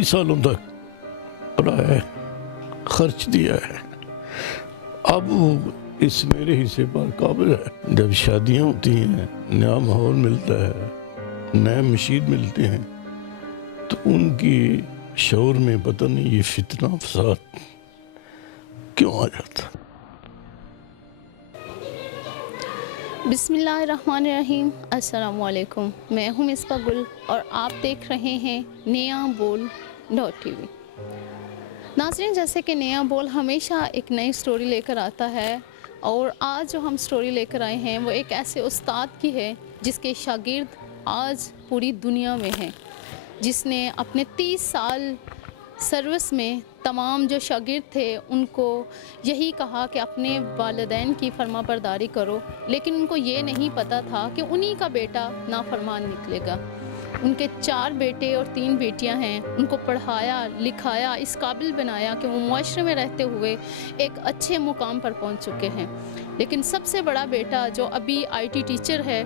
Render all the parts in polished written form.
कई सालों तक पढ़ाया है, खर्च दिया है, अब वो इस मेरे हिस्से पर काबिल है। जब शादियाँ होती हैं, नया माहौल मिलता है, नए मशीद मिलते हैं, तो उनकी शऊर में पता नहीं ये फितना फसाद क्यों आ जाता। बिस्मिल्लाहिर्रहमानिर्रहीम, अस्सलामुअलैकुम। मैं हूँ मिसबा गुल और आप देख रहे हैं नया बोल .tv। नाज़रीन, जैसे कि नया बोल हमेशा एक नई स्टोरी लेकर आता है, और आज जो हम स्टोरी लेकर आए हैं वो एक ऐसे उस्ताद की है जिसके शागिर्द आज पूरी दुनिया में हैं, जिसने अपने 30 साल सर्विस में तमाम जो शागिर्द थे उनको यही कहा कि अपने वालिदैन की फरमाबरदारी करो, लेकिन उनको ये नहीं पता था कि उन्हीं का बेटा नाफरमान निकलेगा। उनके 4 बेटे और 3 बेटियां हैं, उनको पढ़ाया लिखाया, इस काबिल बनाया कि वो मुआशरे में रहते हुए एक अच्छे मुकाम पर पहुंच चुके हैं। लेकिन सबसे बड़ा बेटा जो अभी IT टीचर है,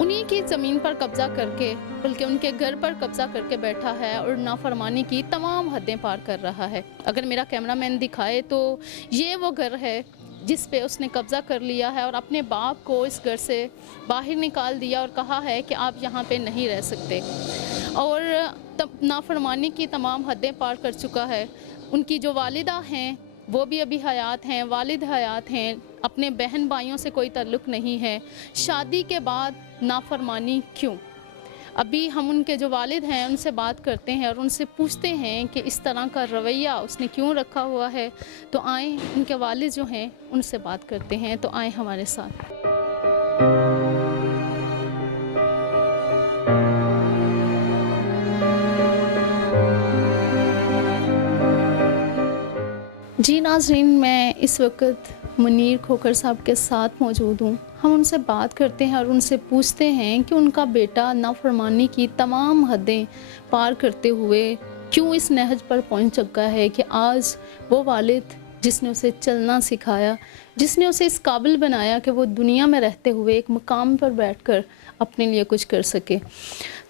उन्हीं की ज़मीन पर कब्ज़ा करके, बल्कि उनके घर पर कब्ज़ा करके बैठा है और नाफरमानी की तमाम हदें पार कर रहा है। अगर मेरा कैमरामैन दिखाए तो ये वो घर है जिस पे उसने कब्ज़ा कर लिया है और अपने बाप को इस घर से बाहर निकाल दिया और कहा है कि आप यहाँ पे नहीं रह सकते, और नाफरमानी की तमाम हदें पार कर चुका है। उनकी जो वालिदा हैं वो भी अभी हयात हैं, वालिद हयात हैं, अपने बहन भाइयों से कोई ताल्लुक़ नहीं है। शादी के बाद नाफरमानी क्यों? अभी हम उनके जो वालिद हैं उनसे बात करते हैं और उनसे पूछते हैं कि इस तरह का रवैया उसने क्यों रखा हुआ है। तो आएँ उनके वालिद जो हैं उनसे बात करते हैं, तो आएँ हमारे साथ। जी नाज़रीन, मैं इस वक्त मुनीर खोखर साहब के साथ मौजूद हूँ। हम उनसे बात करते हैं और उनसे पूछते हैं कि उनका बेटा नाफरमानी की तमाम हदें पार करते हुए क्यों इस नहज पर पहुँच चुका है कि आज वो वालिद जिसने उसे चलना सिखाया, जिसने उसे इस काबिल बनाया कि वो दुनिया में रहते हुए एक मुकाम पर बैठकर अपने लिए कुछ कर सके।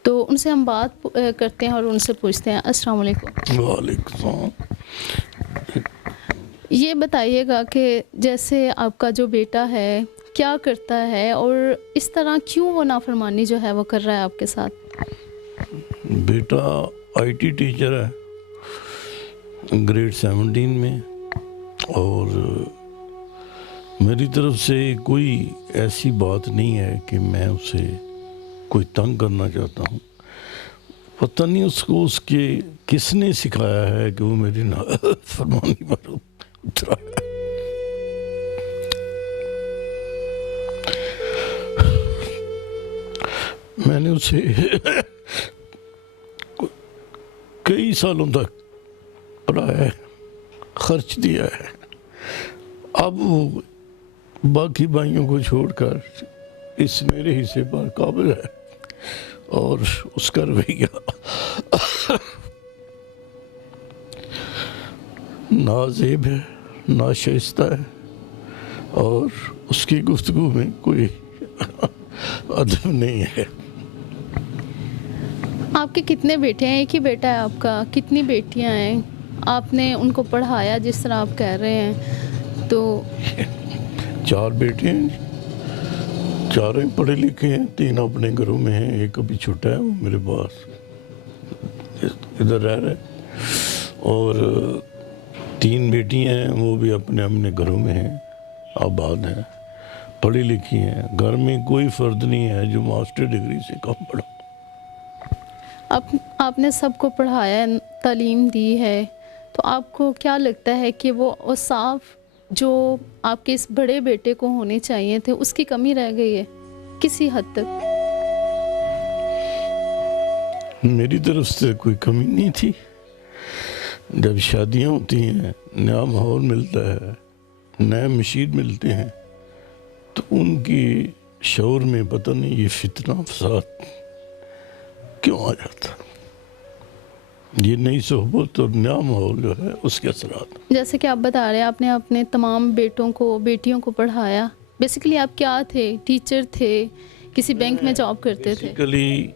तो उनसे हम बात करते हैं और उनसे पूछते हैं। अस्सलाम वालेकुम। वालेकुम सलाम। ये बताइएगा कि जैसे आपका जो बेटा है क्या करता है और इस तरह क्यों वो नाफरमानी जो है वो कर रहा है आपके साथ? बेटा IT टीचर है, ग्रेड 17 में, और मेरी तरफ से कोई ऐसी बात नहीं है कि मैं उसे कोई तंग करना चाहता हूँ। पता नहीं उसको उसके किसने सिखाया है कि वो मेरी नाफरमानी पर उतरा है। मैंने उसे कई सालों तक पढ़ाया है, खर्च दिया है, अब वो बाकी भाइयों को छोड़कर इस मेरे हिस्से पर काबिल है, और उसका रवैया नाज़ेब है, नाशाइस्ता है, और उसकी गुफ्तगू में कोई अदब नहीं है। आपके कितने बेटे हैं? एक ही बेटा है आपका? कितनी बेटियां हैं? आपने उनको पढ़ाया जिस तरह आप कह रहे हैं तो? 4 बेटे हैं, 4 पढ़े लिखे हैं, 3 अपने घरों में हैं, एक अभी छोटा है वो मेरे पास इधर रह रहा है, और 3 बेटियां हैं वो भी अपने अपने घरों में हैं, आबाद हैं, पढ़ी लिखी हैं। घर में कोई फ़र्द नहीं है जो मास्टर डिग्री से कम पढ़ा। आपने सबको पढ़ाया, तालीम दी है, तो आपको क्या लगता है कि वो औसाफ जो आपके इस बड़े बेटे को होने चाहिए थे उसकी कमी रह गई है किसी हद तक? मेरी तरफ से कोई कमी नहीं थी। जब शादियाँ होती हैं, नया माहौल मिलता है, नए मशीद मिलते हैं, तो उनकी शऊर में पता नहीं ये फितना फसाद क्यों आ जाता। ये नई सोहबत और नया माहौल जो है उसके असरात। जैसे कि आप बता रहे हैं आपने अपने तमाम बेटों को बेटियों को पढ़ाया, बेसिकली आप क्या थे? टीचर थे? किसी बैंक में जॉब करते थे? बेसिकली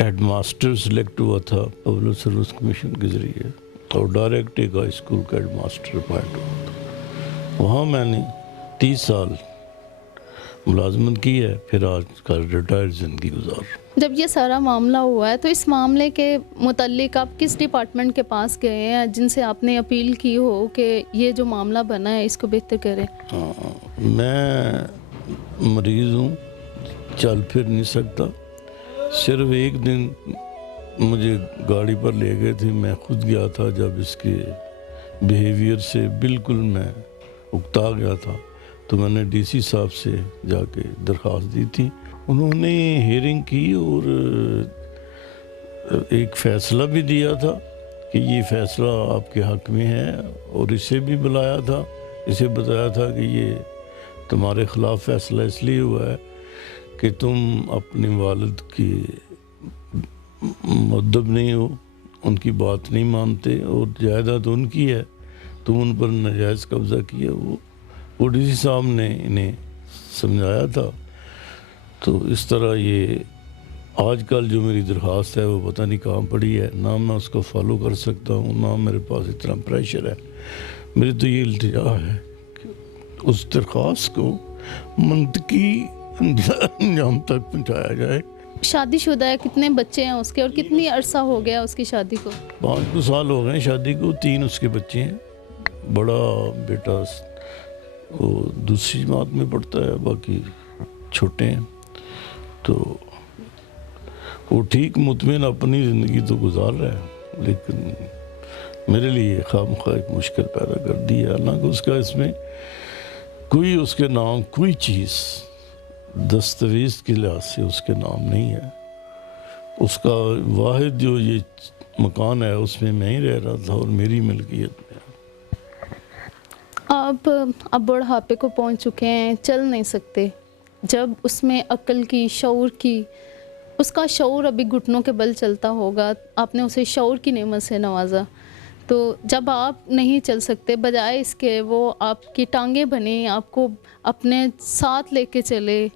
हेड मास्टर सेलेक्ट हुआ था पब्लिक सर्विस कमीशन के ज़रिए और डायरेक्ट एक हाई स्कूल का हेड मास्टर अपॉइंट हुआ था। वहाँ मैंने 30 साल मुलाजमत की है, फिर आज का रिटायर्ड ज़िंदगी गुजार। जब ये सारा मामला हुआ है तो इस मामले के मुतल्लिक आप किस डिपार्टमेंट के पास गए हैं जिनसे आपने अपील की हो कि ये जो मामला बना है इसको बेहतर करें? हाँ, मैं मरीज़ हूँ, चल फिर नहीं सकता। सिर्फ एक दिन मुझे गाड़ी पर ले गए थे, मैं खुद गया था जब इसके बिहेवियर से बिल्कुल मैं उकता गया था, तो मैंने डीसी साहब से जाके दरख्वास्त दी थी। उन्होंने हियरिंग की और एक फ़ैसला भी दिया था कि ये फ़ैसला आपके हक़ में है, और इसे भी बुलाया था, इसे बताया था कि ये तुम्हारे ख़िलाफ़ फ़ैसला इसलिए हुआ है कि तुम अपने वालिद की मुअद्दब नहीं हो, उनकी बात नहीं मानते, और जायदाद उनकी है, तुम उन पर नाजायज़ कब्ज़ा किया। वो डीसी साहब ने इन्हें समझाया था। तो इस तरह ये आजकल जो मेरी दरख्वास्त है वो पता नहीं कहाँ पड़ी है, ना मैं उसको फॉलो कर सकता हूँ, ना मेरे पास इतना प्रेशर है। मेरी तो ये इल्तिजा है कि उस दरख्वास्त को मंतकी अंजाम तक पहुँचाया जाए। शादीशुदा है, कितने बच्चे हैं उसके और कितनी अरसा हो गया उसकी शादी को? 5 साल हो गए शादी को, 3 उसके बच्चे हैं। बड़ा बेटा वो दूसरी जमात में पढ़ता है, बाकी छोटे हैं। तो वो ठीक मुतमिन अपनी ज़िंदगी तो गुजार रहा है, लेकिन मेरे लिए खामखा एक मुश्किल पैदा कर दी है। हालांकि उसका इसमें कोई उसके नाम कोई चीज़ दस्तावेज़ के लिहाज से उसके नाम नहीं है। उसका वाहिद जो ये मकान है उसमें मैं ही रह रहा था और मेरी मिल्कियत में। आप अब बुढ़ापे को पहुंच चुके हैं, चल नहीं सकते। जब उसमें अक्ल की, शऊर की, उसका शऊर अभी घुटनों के बल चलता होगा, आपने उसे शऊर की नेमत से नवाजा, तो जब आप नहीं चल सकते, बजाय इसके वो आपकी टांगें बने, आपको अपने साथ लेके चले,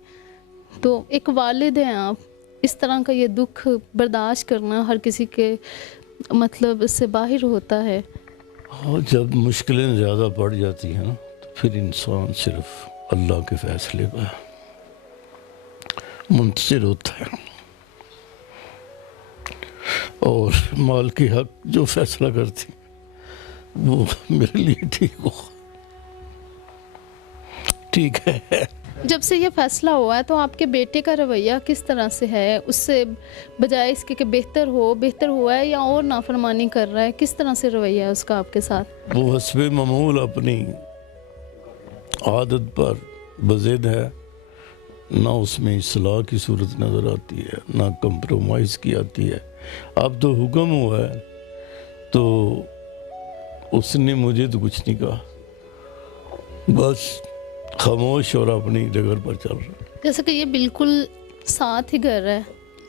तो एक वालिद हैं आप, इस तरह का ये दुख बर्दाश्त करना हर किसी के मतलब इससे बाहर होता है। हाँ, जब मुश्किलें ज़्यादा बढ़ जाती हैं ना, तो फिर इंसान सिर्फ अल्लाह के फ़ैसले पर मुंतज़िर होता है, और माल की हक जो फ़ैसला करती वो मेरे लिए ठीक है। जब से ये फ़ैसला हुआ है तो आपके बेटे का रवैया किस तरह से है? उससे बजाय इसके कि बेहतर हुआ है या और नाफरमानी कर रहा है? किस तरह से रवैया है उसका आपके साथ? वो हस्बे मामूल अपनी आदत पर बज़िद है, ना उसमें इस्लाह की सूरत नज़र आती है, ना कंप्रोमाइज़ की आती है। अब तो हुक्म हुआ है तो उसने मुझे तो कुछ नहीं कहा, बस खामोश और अपनी जगह पर चल रहा है। जैसे कि ये बिल्कुल साथ ही घर है,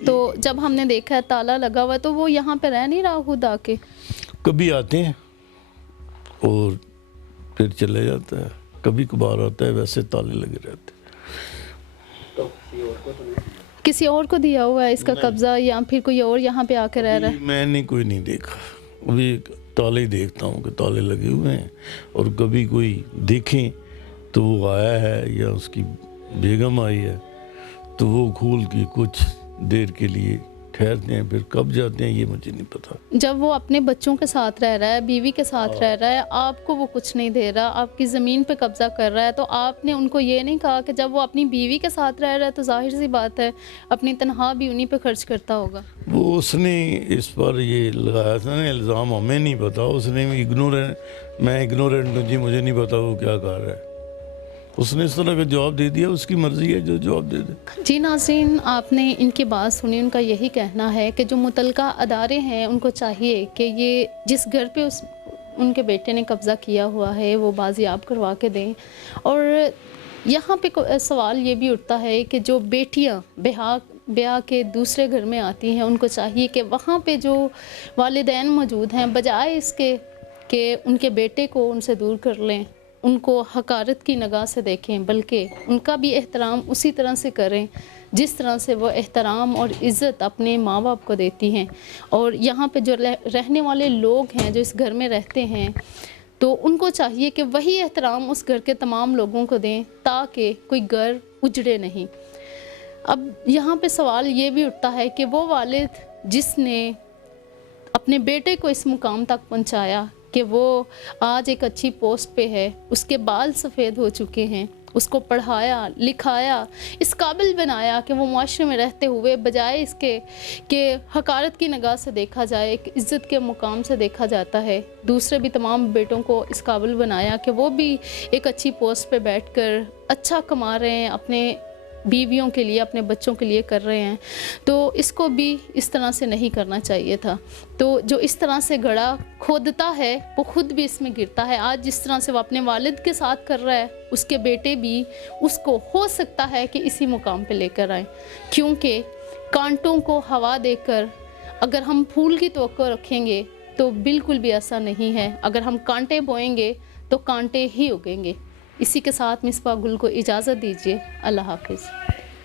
तो जब हमने देखा है ताला लगा हुआ है तो वो यहाँ पे रह नहीं रहा खुद आके? कभी आते हैं और फिर चले जाता है, कभी कभार आता है, वैसे ताले लगे रहते हैं। किसी और को दिया हुआ है इसका कब्जा, या फिर कोई और यहाँ पे आके रह रहा है? मैंने कोई नहीं देखा, अभी ताले ही देखता हूँ कि ताले लगे हुए हैं, और कभी कोई देखें तो वो आया है या उसकी बेगम आई है तो वो खोल के कुछ देर के लिए ठहरते हैं, फिर कब जाते हैं ये मुझे नहीं पता। जब वो अपने बच्चों के साथ रह रहा है, बीवी के साथ रह रहा है, आपको वो कुछ नहीं दे रहा, आपकी ज़मीन पे कब्ज़ा कर रहा है, तो आपने उनको ये नहीं कहा कि जब वो अपनी बीवी के साथ रह रहा है तो जाहिर सी बात है अपनी तनख्वाह भी उन्हीं पे खर्च करता होगा? वो उसने इस पर ये लगाया था ना इल्ज़ाम, हमें नहीं पता, उसने मैं इग्नोरेंट हूँ जी, मुझे नहीं पता वो क्या कर रहा है। उसने इस तरह का जवाब दे दिया, उसकी मर्ज़ी है जो जवाब दे दे। जी नाज़रीन, आपने इनकी बात सुनी। उनका यही कहना है कि जो मुतलका अदारे हैं उनको चाहिए कि ये जिस घर पे उनके बेटे ने कब्ज़ा किया हुआ है वो बाजियाब करवा के दें। और यहाँ पे सवाल ये भी उठता है कि जो बेटियाँ ब्याह के दूसरे घर में आती हैं उनको चाहिए कि वहाँ पे जो वालिदैन मौजूद हैं, बजाय इसके कि उनके बेटे को उनसे दूर कर लें, उनको हकारत की निगाह से देखें, बल्कि उनका भी एहतराम उसी तरह से करें جس طرح سے وہ احترام اور عزت اپنے ماں باپ کو دیتی ہیں، اور یہاں پہ جو رہنے والے لوگ ہیں جو اس گھر میں رہتے ہیں تو ان کو چاہیے کہ وہی احترام اس گھر کے تمام لوگوں کو دیں تاکہ کوئی گھر اجڑے نہیں۔ اب یہاں پہ سوال یہ بھی اٹھتا ہے کہ وہ والد جس نے اپنے بیٹے کو اس مقام تک پہنچایا کہ وہ آج ایک اچھی پوسٹ پہ ہے، اس کے بال سفید ہو چکے ہیں، اس کو پڑھایا لکھایا، اس قابل بنایا کہ وہ معاشرے میں رہتے ہوئے بجائے اس کے کہ حقارت کی نگاہ سے دیکھا جائے، ایک عزت کے مقام سے دیکھا جاتا ہے، دوسرے بھی تمام بیٹوں کو اس قابل بنایا کہ وہ بھی ایک اچھی پوسٹ پہ بیٹھ کر اچھا کما رہے ہیں، اپنے بیویوں کے لیے اپنے بچوں کے لیے کر رہے ہیں، تو اس کو بھی اس طرح سے نہیں کرنا چاہیے تھا۔ تو جو اس طرح سے گڑھا کھودتا ہے وہ خود بھی اس میں گرتا ہے۔ آج جس طرح سے وہ اپنے والد کے ساتھ کر رہا ہے اس کے بیٹے بھی اس کو ہو سکتا ہے کہ اسی مقام پہ لے کر آئیں، کیونکہ کانٹوں کو ہوا دے کر اگر ہم پھول کی توقع رکھیں گے تو بالکل بھی ایسا نہیں ہے، اگر ہم کانٹے بوئیں گے تو کانٹے ہی اگیں گے۔ اسی کے ساتھ مصباح گل کو اجازت دیجیے، اللہ حافظ۔